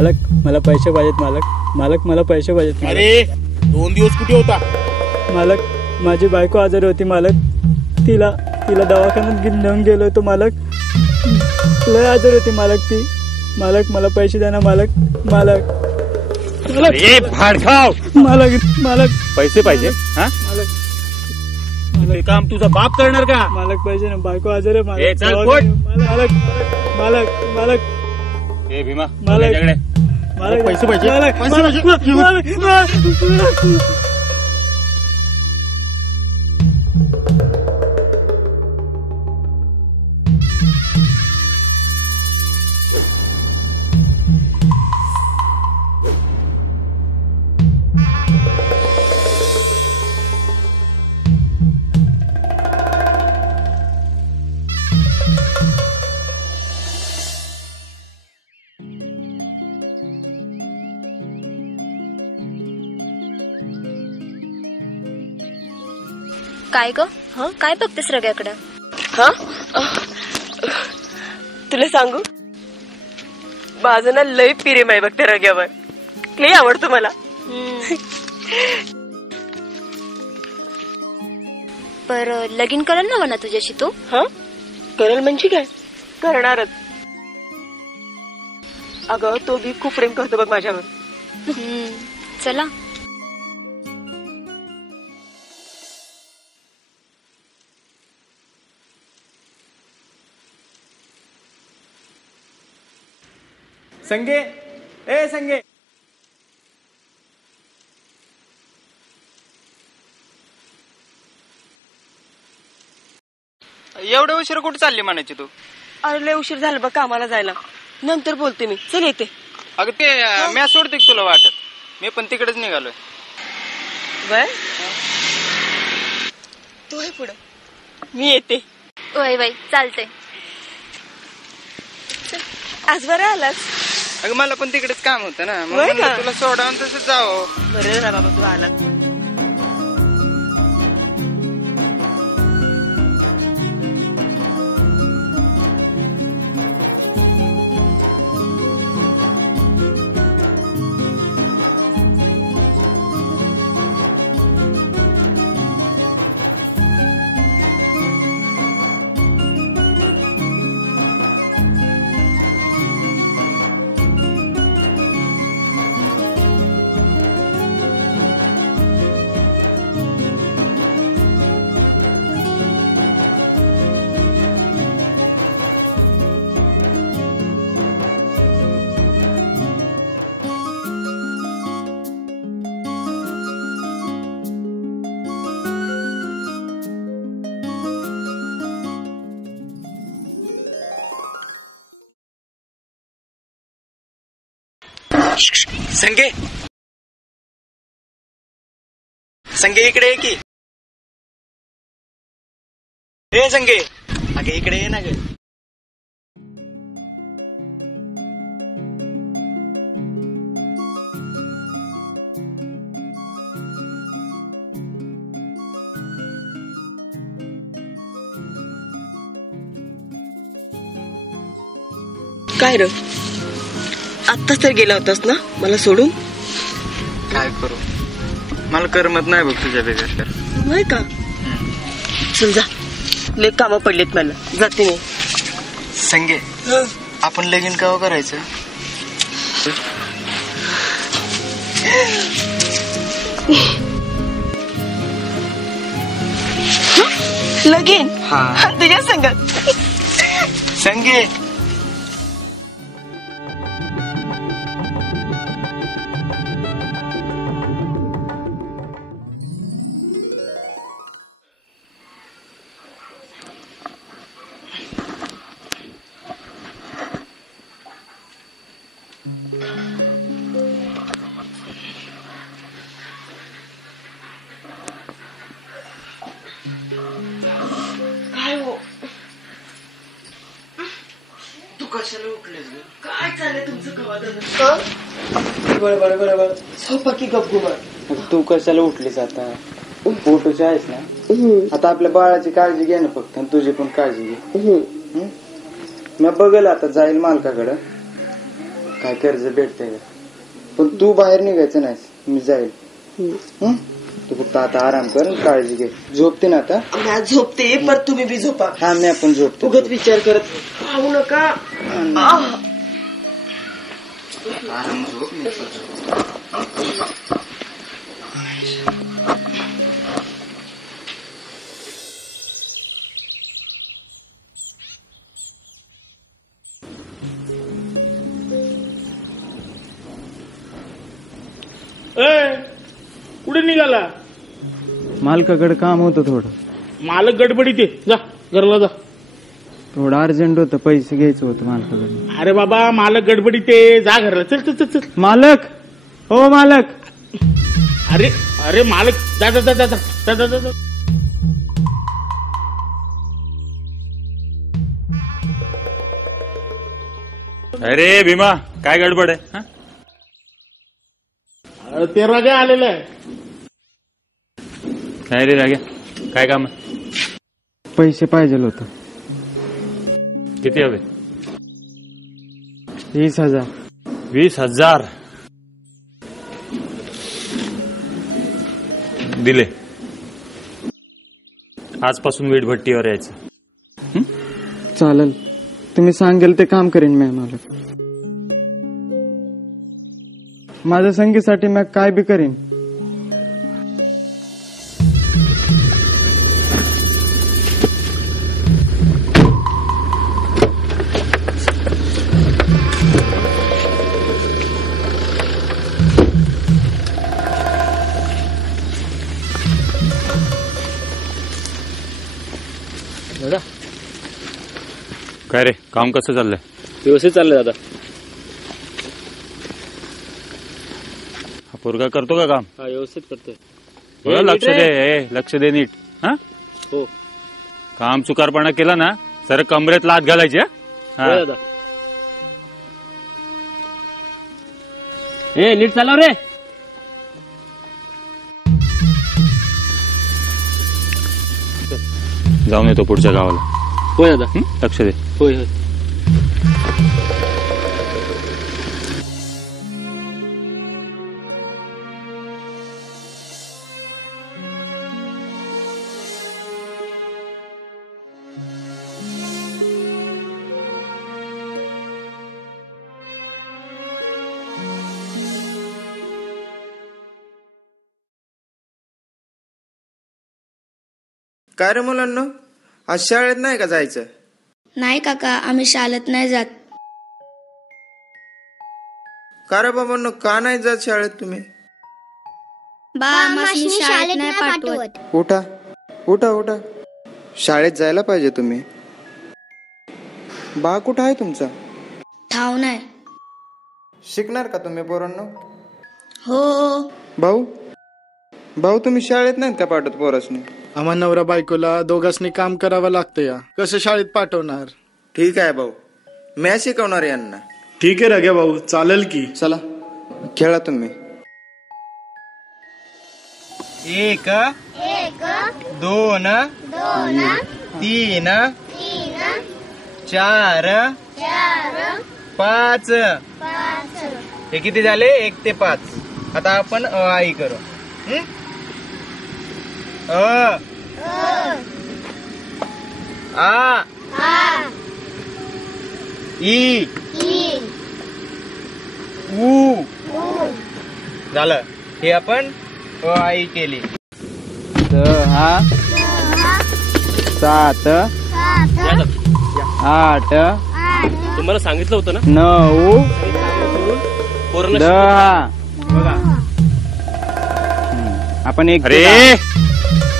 मालक मला पैसे पाहिजेत मालक मला पैसे पाहिजेत. अरे 2 दिवस कुठे होता? मालक माझी बायको आजारी होती मालक. तिला दवाखान्यात घेऊन गेलो होतो मालक. लय आजारी होती मालक ती. मालक मला पैसे द्या ना मालक. भाडखाव मालक पैसे पाहिजे? हा मालक ते काम तुझा बाप करणार का? मालक पाहिजे ना. बायको आजारी आहे ए, चल, मालक. मालक ए भीमा मालक. मालक पैसे पाहिजे? काय ग? काय बघतेस रग्याकडं? तुला सांगू, माझं ना लय प्रेम आहे बघ त्या रग्यावर. लय आवडतो मला. पर लगीन करल ना म्हणा तुझ्याशी तू? करल म्हणजे काय? करणारच. अगं तो बी खूप प्रेम करतो बघ माझ्यावर. चला. संगे ए संगे. एवढं उशीर कुठे चालली म्हणायची तू? अरे लय उशीर झाला बघ कामाला जायला. नंतर बोलते मी. चल येते. अगं ते मी सोडते तुला वाटत. मी पण तिकडेच निघालोय. बर तू आहे पुढं, मी येते. वय चालते. आज बरं आलास. अगं मला पण तिकडेच काम होतं ना. मग होय म्हणलं का? तुला सोडावून तसं जावं. बरं ना बाबा तू आलास. संगे इकडे ये की. ए संगे, अगे इकडे ये ना ग. काय र, आत्ताच तर गेला होतास ना मला सोडून? काय करू, मला करमत नाही बघ तुझ्या बेगर. नाही का? चल जा, लय कामं पडलेत मला. जाते मी. संगे, आपण लगीन केव्हा करायचं? लगीन? हा, तुझ्या संगत. संगे. काय हो, तू कशाला उठलेस ग? काय चाललंय तुमचं कवा? बरोबर झोपा की गपगुमा. तू कशाला उठलीस आता? फोटोची आहेस ना आता. आपल्या बाळाची काळजी घे ना फक्त, आणि तुझी पण काळजी घे. मी बघेल आता, जाईल मालकाकडं. काय कर्ज भेटतंय का? पण तू बाहेर निघायचं नाहीस, मी जाईल. हं? तू फक्त आता आराम कर आणि काळजी घे. झोपते ना आता? म्या झोपते पण तुम्ही बी झोपा. हा, मी आपण झोपतो. उगत विचार करत राहू नका. आराम झोप, मी पण झोपतो. कुठे निघाला? मालकाकडे काम होतं थोडं. मालक गडबडीत आहे, जा घरला जा. थोडं अर्जंट होतं, पैसे घ्यायचं होतं मालकाकडे. अरे बाबा मालक गडबडीत आहे, जा घरला. चल चल चल चल. मालक, हो मालक. अरे अरे मालक, जा जा जा जा जा जा जा जा. अरे भीमा, काय गडबड आहे? ते राजा आलेलं आहे. काय रे राजा, काय काम आहे? पैसे पाहिजे होतं. किती हवे? 20,000. 20,000 दिले. आजपासून वीटभट्टीवर यायचं. चालेल, तुम्ही सांगेल ते काम करेन मी. मालक, माझ्या संगीसाठी मी काय बी करीन. दादा, काय रे, काम कसं चाललंय? व्यवस्थित चाललंय दादा. हा पोरगा करतो का काम? हा, व्यवस्थित करतोय. बरं, लक्ष दे, लक्ष दे नीट. हा, हो काम चुकारपणा केला ना सर कमरेत लात घालायची. हा, दादा. ए, नीट चालव रे. जाऊन येतो पुढच्या गावाला. होय दादा. लक्ष दे. होय होय. काय रे मुलांना, आज शाळेत नाही का जायचं? नाही काका, आम्ही शाळेत नाही जात. का रे बाबांनो, का नाही जात शाळेत तुम्ही? शाळेत नाही पाठवत. उठा उठा उठा, शाळेत जायला पाहिजे तुम्ही. बा कुठं आहे तुमचा? ठाव नाही. शिकणार का तुम्ही पोरांनो? हो. भाऊ भाऊ तुम्ही शाळेत नाहीत का पाठवत पोरासनी? आम्हा नवरा बायकोला दोघांनी काम करावं लागतं या. कसं शाळेत पाठवणार? ठीक आहे भाऊ, मी शिकवणार यांना. ठीक आहे रग्या भाऊ, चालेल की. चला खेळा तुम्ही. 1 2 3 4 5. हे किती झाले? 1 ते 5. आता आपण आई करू. आ ई ऊ. झालं, हे आपण आई केली. 6 7 8 तुम्हाला सांगितलं होतं ना. 9 पोरांना 10. बघा, आपण एक अरे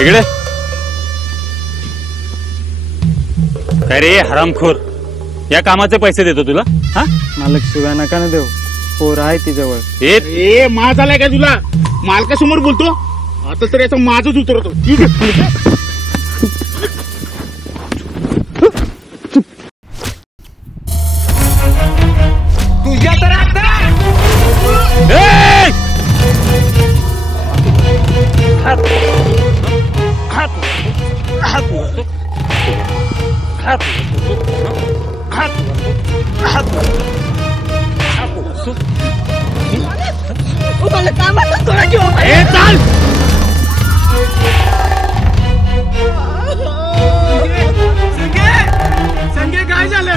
इकडे काय रे हरामखोर, या कामाचे पैसे देतो तुला? हा, मालक शिवाय नका ना देऊ, पोर आहे तिच्यावर. ए माझ आलाय का तुला? मालकासमोर बोलतो आता तर याचं माझच उतरवतो. तुझ्या तर आता ए, चाल संगे काय झालं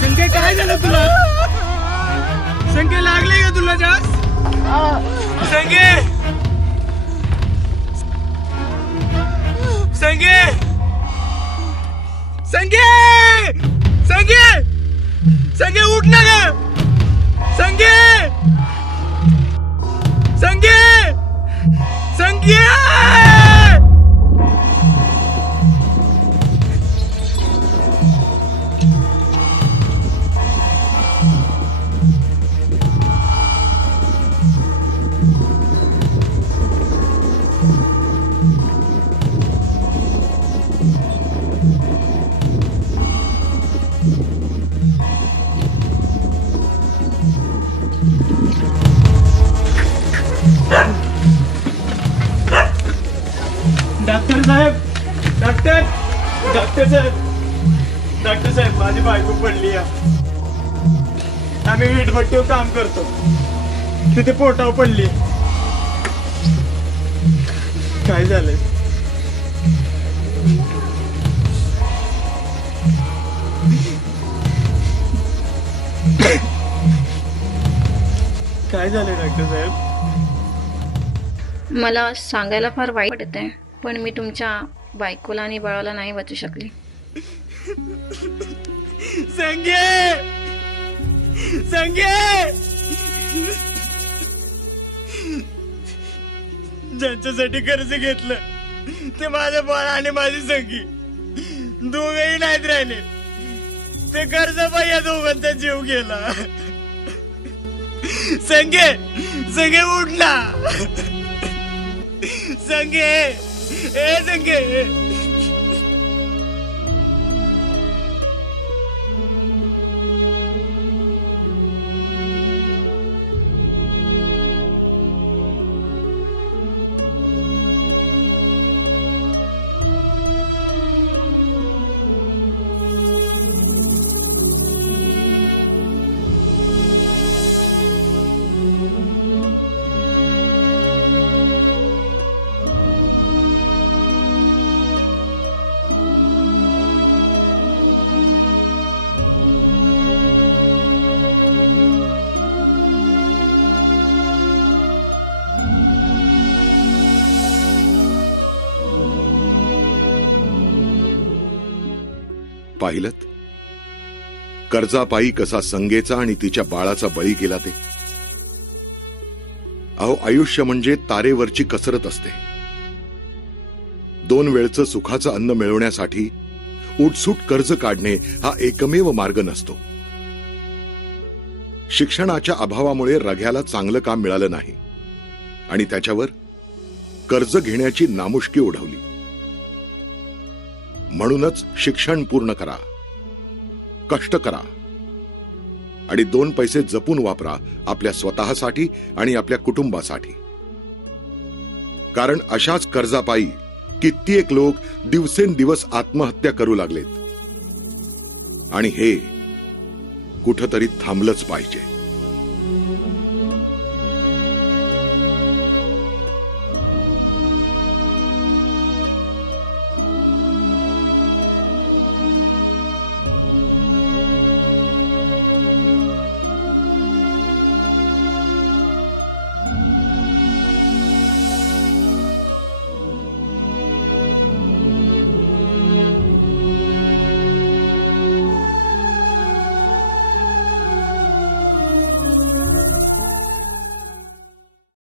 संगे काय झालं तुला संगे लागले का तुला जास्त संगे संगे संगे संगे संगे उठ ना ग संगे संगे संगे डॉक्टर साहेब डॉक्टर साहेब माझी बायको पडली आहे. आम्ही वीटभट्टीवर काम करतो तिथे पोटावर पडली. काय झालंय काय झालंय डॉक्टर साहेब मला सांगायला फार वाईट वाटतंय पण मी तुमच्या बायकोला आणि बाळाला नाही वाचू शकली. संगे संगे ज्यांच्यासाठी कर्ज घेतलं ते माझं बाळ आणि माझी संगी दोघही नाहीत राहिले. ते कर्ज पायी या दोघांचा जीव गेला. संगे संगे उठला संगे ए संगे पाहिलत कर्जापायी कसा संगेचा आणि तिच्या बाळाचा बळी गेला ते. अहो आयुष्य म्हणजे तारेवरची कसरत असते. 2 वेळचं सुखाचं अन्न मिळवण्यासाठी उठसूट कर्ज काढणे हा एकमेव मार्ग नसतो. शिक्षणाच्या अभावामुळे रघ्याला चांगलं काम मिळालं नाही आणि त्याच्यावर कर्ज घेण्याची नामुष्की ओढवली. म्हणूनच शिक्षण पूर्ण करा, कष्ट करा आणि 2 पैसे जपून वापरा आपल्या स्वतःसाठी आणि आपल्या कुटुंबासाठी. कारण अशाच कर्जापायी कित्येक लोक दिवसेंदिवस आत्महत्या करू लागलेत आणि हे कुठंतरी थांबलंच पाहिजे.